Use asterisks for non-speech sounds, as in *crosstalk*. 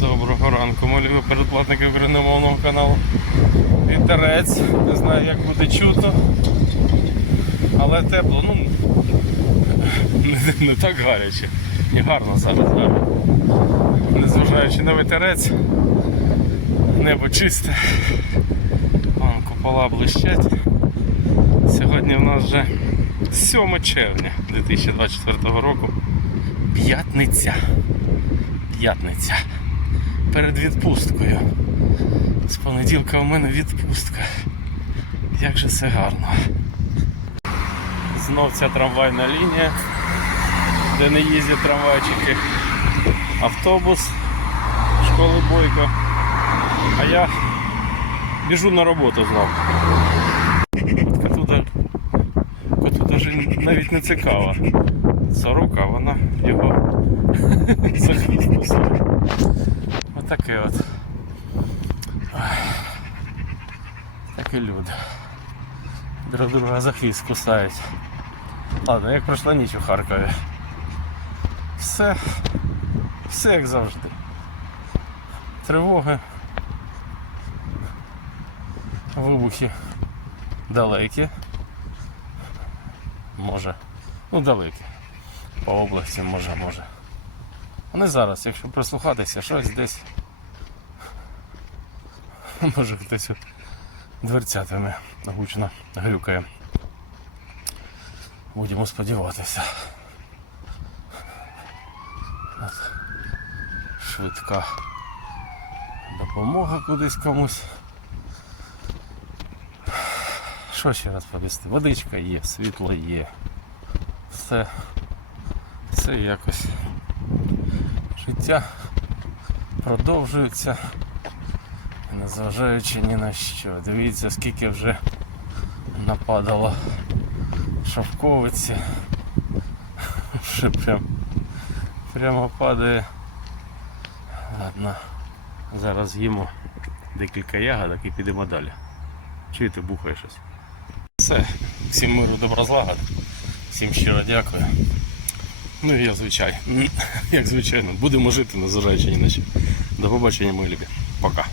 Доброго ранку, любі передплатники україномовного каналу. Вітерець, не знаю як буде чути, але тепло, ну не, не так гаряче. І гарно зараз гарно. Незважаючи на вітерець, небо чисте, Вон купола блищать. Сьогодні в нас вже 7 червня 2024 року. П'ятниця. П'ятниця. Перед відпусткою. З понеділка у мене відпустка. Як же це гарно. Знов ця трамвайна лінія, де не їздять трамвайчики. Автобус школи Бойко. А я біжу на роботу знов. Коту, даже навіть не цікаво. Сорока, вона його. Отаке от. Такі люди. Друг друга за хвіст кусають. Ладно, як пройшла ніч у Харкові. Все, все як завжди. Тривоги. Вибухи далекі. Може. Ну далекі. По області може, може. Вони зараз, якщо прислухатися, щось десь. *laughs* Може хтось дверцятами гучно глюкає. Будемо сподіватися. От. Швидка допомога кудись комусь. Що ще раз повісти? Водичка є, світло є. Все, все якось. Життя продовжується, незважаючи ні на що. Дивіться, скільки вже нападало шовковиці. Вже прям прямо падає. Ладно, зараз з'їмо декілька ягодок і підемо далі. Чуєте, бухає щось. Все, всім миру добра злагоди. Всім щиро дякую. Ну і я звичайно, як звичайно, будемо жити, незважаючи ні на що. До побачення, мої любі. Пока.